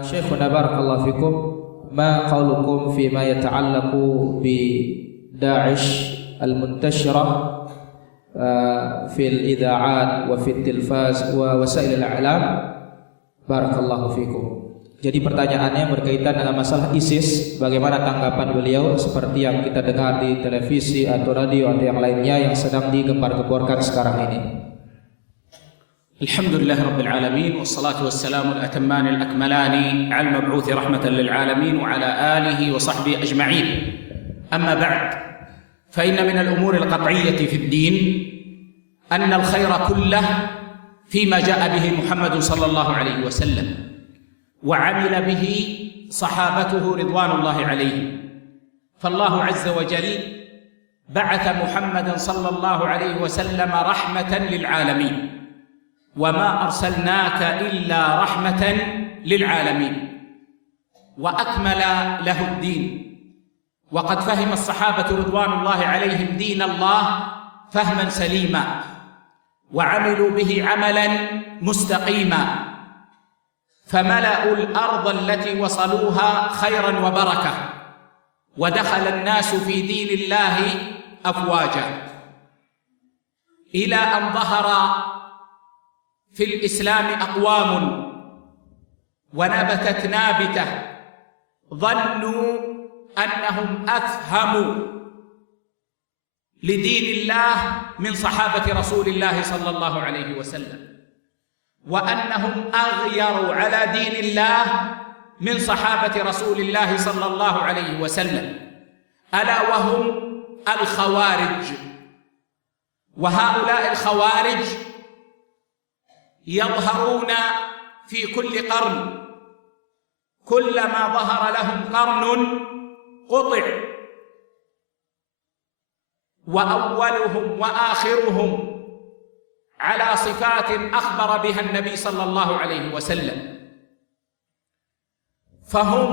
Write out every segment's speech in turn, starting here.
Syekhuna barakallahu fikum, ma qaulukum fima yata'allaqu bi Da'ish al-muntashirah fil idha'at wa fit tilfaz wa wasail al-i'lam. Barakallahu fikum. Jadi pertanyaannya berkaitan dengan masalah ISIS, bagaimana tanggapan beliau seperti yang kita dengar di televisi atau radio atau yang lainnya yang sedang digembar-gemborkan sekarang ini. Alhamdulillah Rabbil Alamin, wassalatu wassalamu al-atamman al-akmalani ala al-mab'uth rahmatan lil alamin wa ala alihi wa sahbihi ajma'in. Amma ba'd, fa inna min al-umur al-qat'iyyah fi ad-din anna al-khayra kullahu fima ja'a bihi Muhammad sallallahu alaihi wasallam wa 'amila bihi sahabatuhu ridwanullahi alaihim. Fallahu 'azza wa jalla ba'atha Muhammadan sallallahu alaihi wasallam rahmatan lil alamin. وما أرسلناك إلا رحمة للعالمين وأكمل له الدين. وقد فهم الصحابة رضوان الله عليهم دين الله فهما سليما وعملوا به عملا مستقيما فملأوا الأرض التي وصلوها خيرا وبركة ودخل الناس في دين الله أفواجا إلى أن ظهر في الإسلام أقوام ونبتت نابتة ظنوا أنهم أفهموا لدين الله من صحابة رسول الله صلى الله عليه وسلم وأنهم أغيروا على دين الله من صحابة رسول الله صلى الله عليه وسلم ألا وهم الخوارج. وهؤلاء الخوارج يظهرون في كل قرن، كلما ظهر لهم قرن قطع، وأولهم وآخرهم على صفات أخبر بها النبي صلى الله عليه وسلم، فهم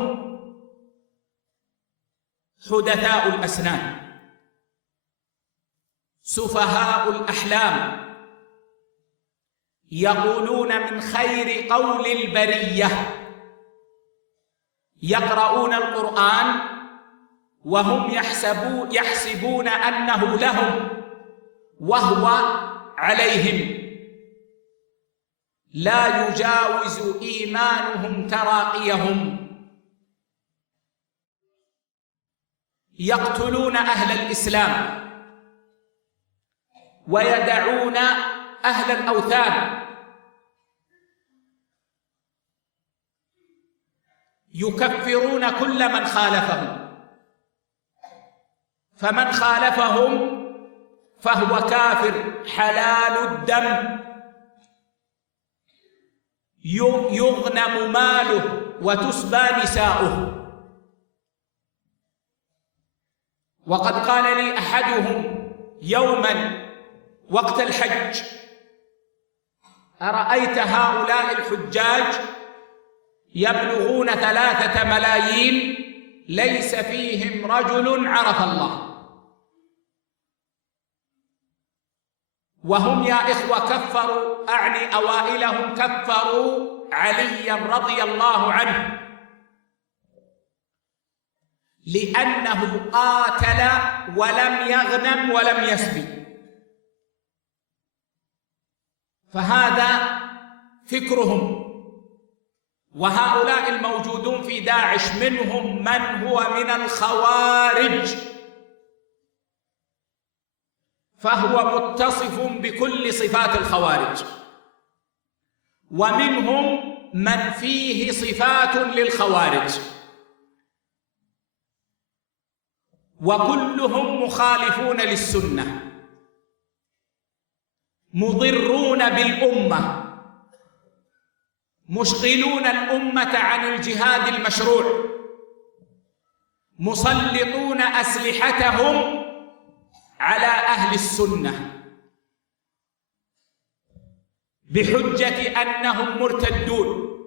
حدثاء الأسنان، سفهاء الأحلام، يقولون من خير قول البرية، يقرؤون القرآن وهم يحسبون أنه لهم وهو عليهم، لا يجاوز إيمانهم تراقيهم، يقتلون أهل الإسلام ويدعون أهل الأوثان، يكفرون كل من خالفهم، فمن خالفهم فهو كافر حلال الدم يغنم ماله وتسبى نساؤه. وقد قال لي أحدهم يوما وقت الحج: أرأيت هؤلاء الحجاج يبلغون 3 ملايين ليس فيهم رجل عرف الله، وهم يا إخوة كفروا، أعني أوائلهم كفروا عليا رضي الله عنه لأنه قاتل ولم يغنم ولم يسبي. فهذا فكرهم. وهؤلاء الموجودون في داعش منهم من هو من الخوارج، فهو متصف بكل صفات الخوارج، ومنهم من فيه صفات للخوارج، وكلهم مخالفون للسنة، مضرون بالأمة، مشغلون الأمة عن الجهاد المشروع، مسلطون أسلحتهم على أهل السنة بحجة أنهم مرتدون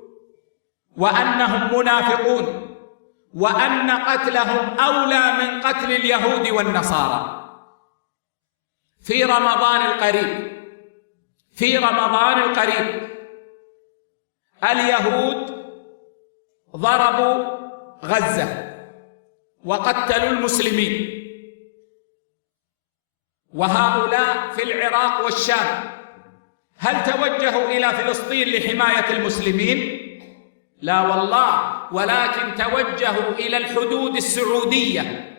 وأنهم منافقون وأن قتلهم أولى من قتل اليهود والنصارى. في رمضان القريب اليهود ضربوا غزة وقتلوا المسلمين، وهؤلاء في العراق والشام، هل توجهوا إلى فلسطين لحماية المسلمين؟ لا والله، ولكن توجهوا إلى الحدود السعودية،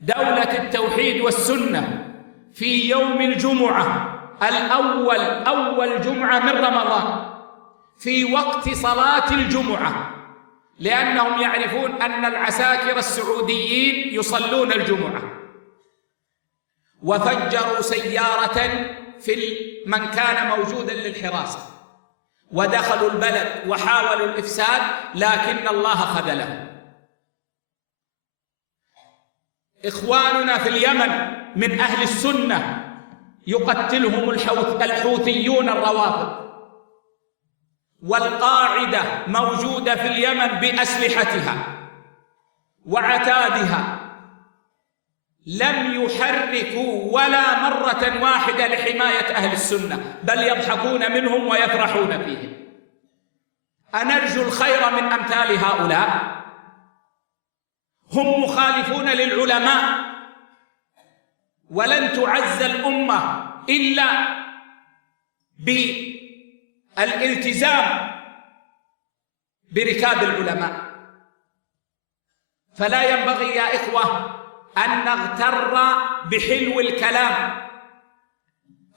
دولة التوحيد والسنة، في يوم الجمعة أول جمعة من رمضان، في وقت صلاة الجمعة، لأنهم يعرفون أن العساكر السعوديين يصلون الجمعة، وفجروا سيارة في من كان موجودا للحراسة، ودخلوا البلد وحاولوا الإفساد، لكن الله خذلهم. إخواننا في اليمن من أهل السنة يقتلهم الحوثيون الروافض، والقاعدة موجودة في اليمن بأسلحتها وعتادها، لم يحركوا ولا مرة واحدة لحماية أهل السنة، بل يضحكون منهم ويفرحون فيهم. أنرجو الخير من أمثال هؤلاء؟ هم مخالفون للعلماء، ولن تعز الأمة إلا بالالتزام بركاب العلماء. فلا ينبغي يا إخوة أن نغتر بحلو الكلام،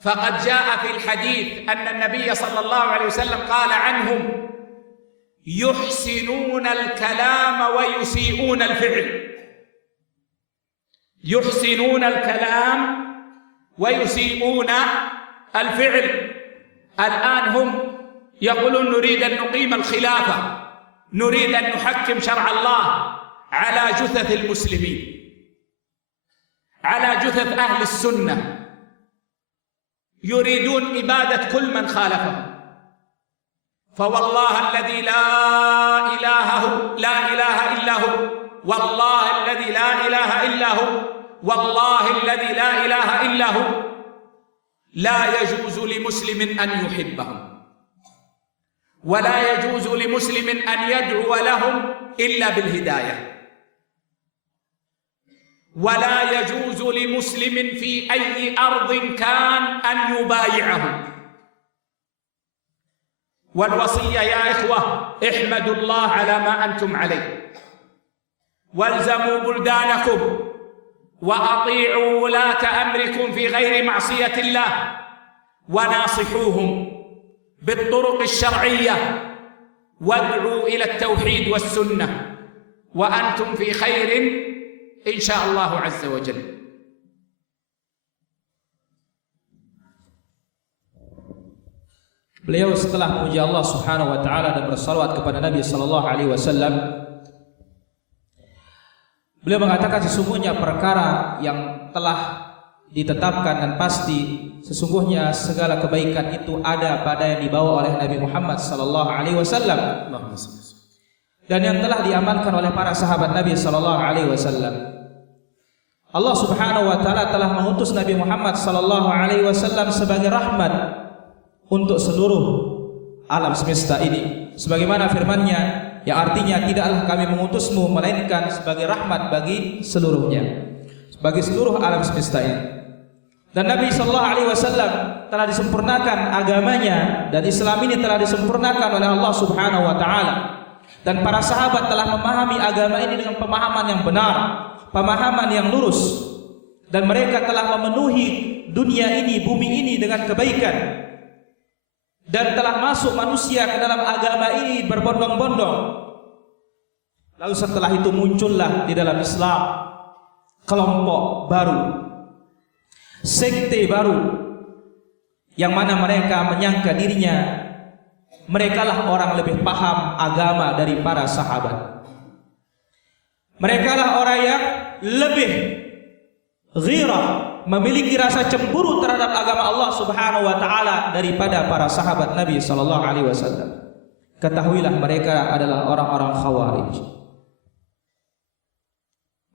فقد جاء في الحديث أن النبي صلى الله عليه وسلم قال عنهم: يحسنون الكلام ويسيئون الفعل. يحسنون الكلام ويسيئون الفعل. الآن هم يقولون نريد أن نقيم الخلافة، نريد أن نحكم شرع الله على جثث المسلمين، على جثث أهل السنة، يريدون إبادة كل من خالفهم. فوالله الذي لا إله إلا هو، والله الذي لا إله إلا هو، والله الذي لا إله إلا هو، لا يجوز لمسلم أن يحبهم، ولا يجوز لمسلم أن يدعو لهم إلا بالهداية، ولا يجوز لمسلم في أي أرض كان أن يبايعهم. والوصية يا إخوة: احمدوا الله على ما أنتم عليه، والزموا بلدانكم، وأطيعوا ولاة أمركم في غير معصية الله، وناصحوهم بالطرق الشرعية، وادعوا إلى التوحيد والسنة، وأنتم في خير إن شاء الله عز وجل. Beliau setelah memuji Allah Subhanahu wa taala dan bersalawat kepada Nabi sallallahu alaihi wasallam, beliau mengatakan sesungguhnya perkara yang telah ditetapkan dan pasti, sesungguhnya segala kebaikan itu ada pada yang dibawa oleh Nabi Muhammad sallallahu alaihi wasallam dan yang telah diamalkan oleh para sahabat Nabi sallallahu alaihi wasallam. Allah Subhanahu wa taala telah mengutus Nabi Muhammad sallallahu alaihi wasallam sebagai rahmat untuk seluruh alam semesta ini, sebagaimana firman-Nya yang artinya tidaklah kami mengutusmu melainkan sebagai rahmat bagi seluruhnya, bagi seluruh alam semesta ini. Dan Nabi sallallahu alaihi wasallam telah disempurnakan agamanya, dan Islam ini telah disempurnakan oleh Allah Subhanahu wa taala. Dan para sahabat telah memahami agama ini dengan pemahaman yang benar, pemahaman yang lurus, dan mereka telah memenuhi dunia ini, bumi ini dengan kebaikan, dan telah masuk manusia ke dalam agama ini berbondong-bondong. Lalu setelah itu muncullah di dalam Islam kelompok baru, sekte baru, yang mana mereka menyangka dirinya merekalah orang lebih paham agama dari para sahabat. Merekalah orang yang lebih ghirah, memiliki rasa cemburu terhadap agama Allah Subhanahu wa taala daripada para sahabat Nabi sallallahu alaihi wasallam. Ketahuilah mereka adalah orang-orang Khawarij.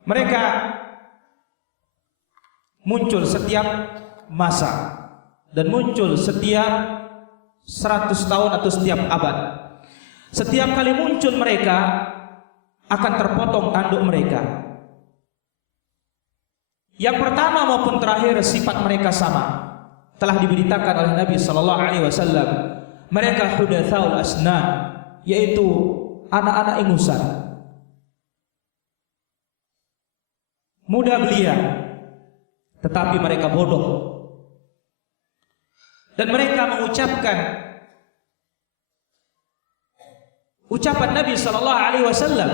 Mereka muncul setiap masa dan muncul setiap 100 tahun atau setiap abad. Setiap kali muncul mereka akan terpotong tanduk mereka. Yang pertama maupun terakhir sifat mereka sama. Telah diberitakan oleh Nabi sallallahu alaihi wasallam, mereka hudatsaul asnan, yaitu anak-anak ingusan. Mudah belia, tetapi mereka bodoh. Dan mereka mengucapkan ucapan Nabi sallallahu alaihi wasallam,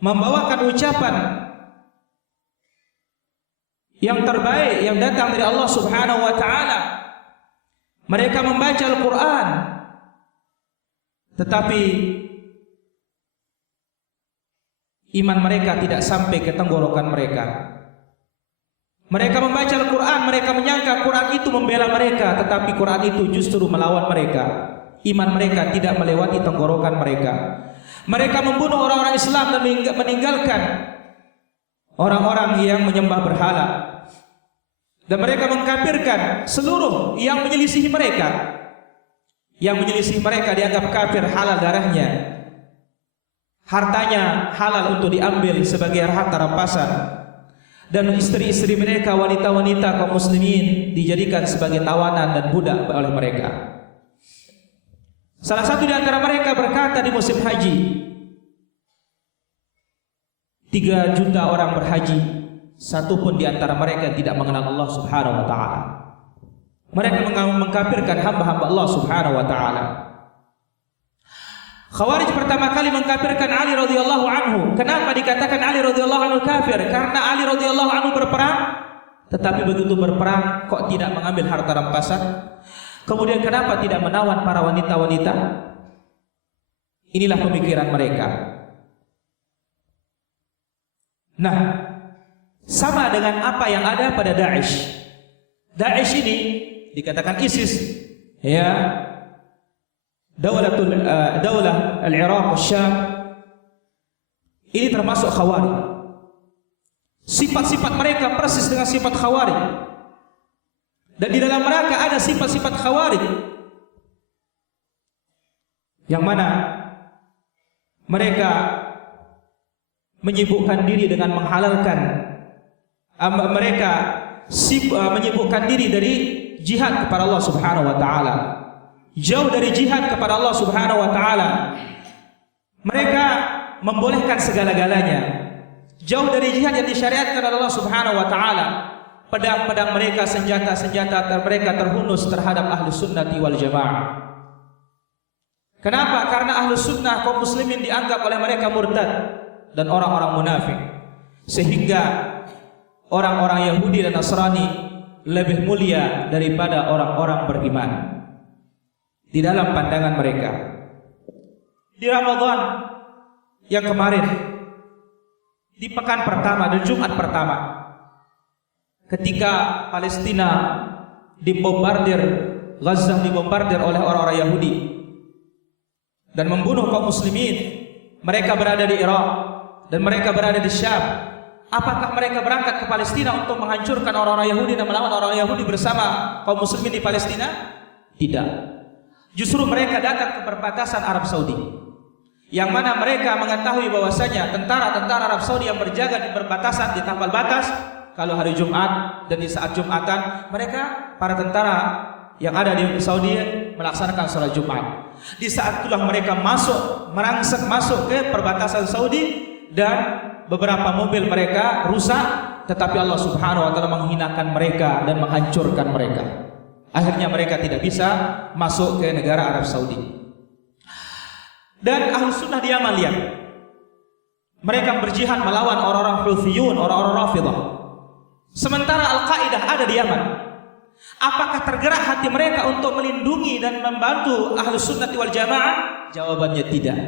membawakan ucapan yang terbaik yang datang dari Allah Subhanahu wa taala. Mereka membaca Al-Qur'an, tetapi iman mereka tidak sampai ke tenggorokan mereka. Mereka membaca Al-Quran, mereka menyangka Quran itu membela mereka, tetapi Quran itu justru melawan mereka. Iman mereka tidak melewati tenggorokan mereka. Mereka membunuh orang-orang Islam dan meninggalkan orang-orang yang menyembah berhala. Dan mereka mengkafirkan seluruh yang menyelisihi mereka. Yang menyelisihi mereka dianggap kafir, halal darahnya, hartanya halal untuk diambil sebagai harta rampasan. Dan istri-istri mereka, wanita-wanita kaum muslimin, dijadikan sebagai tawanan dan budak oleh mereka. Salah satu di antara mereka berkata di musim haji, 3 juta orang berhaji, satu pun di antara mereka tidak mengenal Allah Subhanahu wa taala. Mereka mengkafirkan hamba-hamba Allah Subhanahu wa taala. Khawarij pertama kali mengkafirkan Ali radhiyallahu anhu. Kenapa dikatakan Ali radhiyallahu anhu kafir? Karena Ali radhiyallahu anhu berperang, tetapi begitu berperang kok tidak mengambil harta rampasan. Kemudian kenapa tidak menawan para wanita-wanita? Inilah pemikiran mereka. Nah, sama dengan apa yang ada pada Daesh. Daesh ini dikatakan ISIS, ya, Daulah Al-Iraq, Syam, ini termasuk Khawarij. Sifat-sifat mereka persis dengan sifat Khawarij. Dan di dalam mereka ada sifat-sifat Khawarij, yang mana mereka menyibukkan diri dengan menghalalkan, mereka menyibukkan diri dari jihad kepada Allah Subhanahu wa taala. Jauh dari jihad kepada Allah Subhanahu wa taala. Mereka membolehkan segala-galanya. Jauh dari jihad yang disyariatkan oleh Allah Subhanahu wa taala. Pedang-pedang mereka, senjata-senjata mereka terhunus terhadap Ahlus Sunnati wal Jamaah. Kenapa? Karena Ahlus Sunnah kaum muslimin dianggap oleh mereka murtad dan orang-orang munafik. Sehingga orang-orang Yahudi dan Nasrani lebih mulia daripada orang-orang beriman di dalam pandangan mereka. Di Ramadan yang kemarin, di pekan pertama dan Jumat pertama, ketika Palestina dibombardir, Gaza dibombardir oleh orang-orang Yahudi dan membunuh kaum muslimin, mereka berada di Irak dan mereka berada di Syam. Apakah mereka berangkat ke Palestina untuk menghancurkan orang-orang Yahudi dan melawan orang-orang Yahudi bersama kaum muslimin di Palestina? Tidak. Justru mereka datang ke perbatasan Arab Saudi, yang mana mereka mengetahui bahwasanya tentara-tentara Arab Saudi yang berjaga di perbatasan, di tapal batas, kalau hari Jumat dan di saat Jumatan, mereka para tentara yang ada di Saudi melaksanakan sholat Jumat. Di saat itulah mereka merangsek masuk ke perbatasan Saudi, dan beberapa mobil mereka rusak, tetapi Allah Subhanahu wa taala menghinakan mereka dan menghancurkan mereka. Akhirnya mereka tidak bisa masuk ke negara Arab Saudi. Dan Ahlus Sunnah di Yaman lihat, mereka berjihad melawan orang-orang Houthiyun, orang-orang Rafidah. Sementara Al-Qaeda ada di Yaman. Apakah tergerak hati mereka untuk melindungi dan membantu Ahlus Sunnah wal Jamaah? Jawabannya tidak.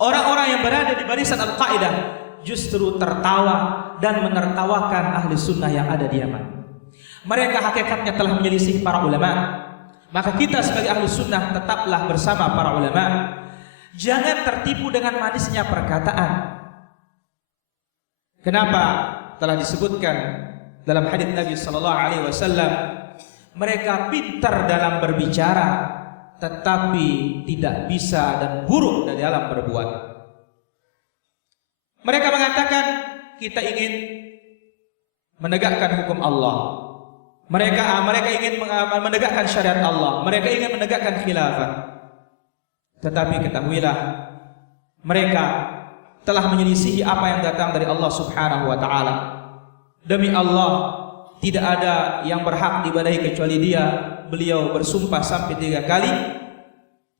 Orang-orang yang berada di barisan Al-Qaeda justru tertawa dan menertawakan Ahlus Sunnah yang ada di Yaman. Mereka hakikatnya telah menyelisih para ulama. Maka kita sebagai Ahlus Sunnah tetaplah bersama para ulama. Jangan tertipu dengan manisnya perkataan. Kenapa? Telah disebutkan dalam hadits Nabi sallallahu alaihi wasallam, Mereka pintar dalam berbicara, tetapi tidak bisa dan buruk dalam berbuat. Mereka mengatakan kita ingin menegakkan hukum Allah. Mereka ingin menegakkan syariat Allah. Mereka ingin menegakkan khilafah. Tetapi ketahuilah, mereka telah menyelisihi apa yang datang dari Allah Subhanahu wa taala. Demi Allah, tidak ada yang berhak diibadahi kecuali Dia. Beliau bersumpah sampai 3 kali.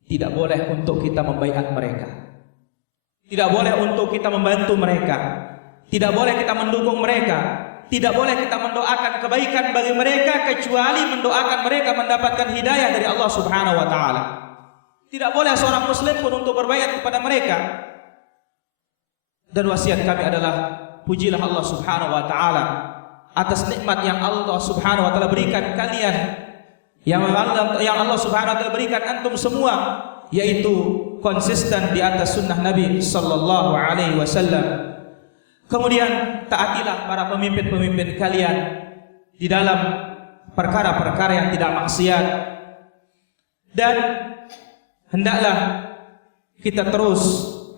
Tidak boleh untuk kita membaiat mereka. Tidak boleh untuk kita membantu mereka. Tidak boleh kita mendukung mereka. Tidak boleh kita mendoakan kebaikan bagi mereka kecuali mendoakan mereka mendapatkan hidayah dari Allah Subhanahu wa taala. Tidak boleh seorang muslim pun untuk berbaiat kepada mereka. Dan wasiat kami adalah pujilah Allah Subhanahu wa taala atas nikmat yang Allah Subhanahu wa taala berikan kalian, yang Allah Subhanahu wa taala berikan antum semua, yaitu konsisten di atas sunnah Nabi sallallahu alaihi wasallam. Kemudian taatilah para pemimpin-pemimpin kalian di dalam perkara-perkara yang tidak maksiat, dan hendaklah kita terus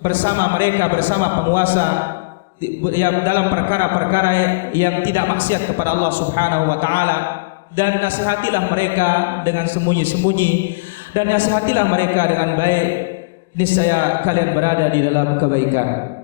bersama mereka, bersama penguasa dalam perkara-perkara yang tidak maksiat kepada Allah Subhanahu wa taala, dan nasihatilah mereka dengan sembunyi-sembunyi, dan nasihatilah mereka dengan baik. Niscaya kalian berada di dalam kebaikan.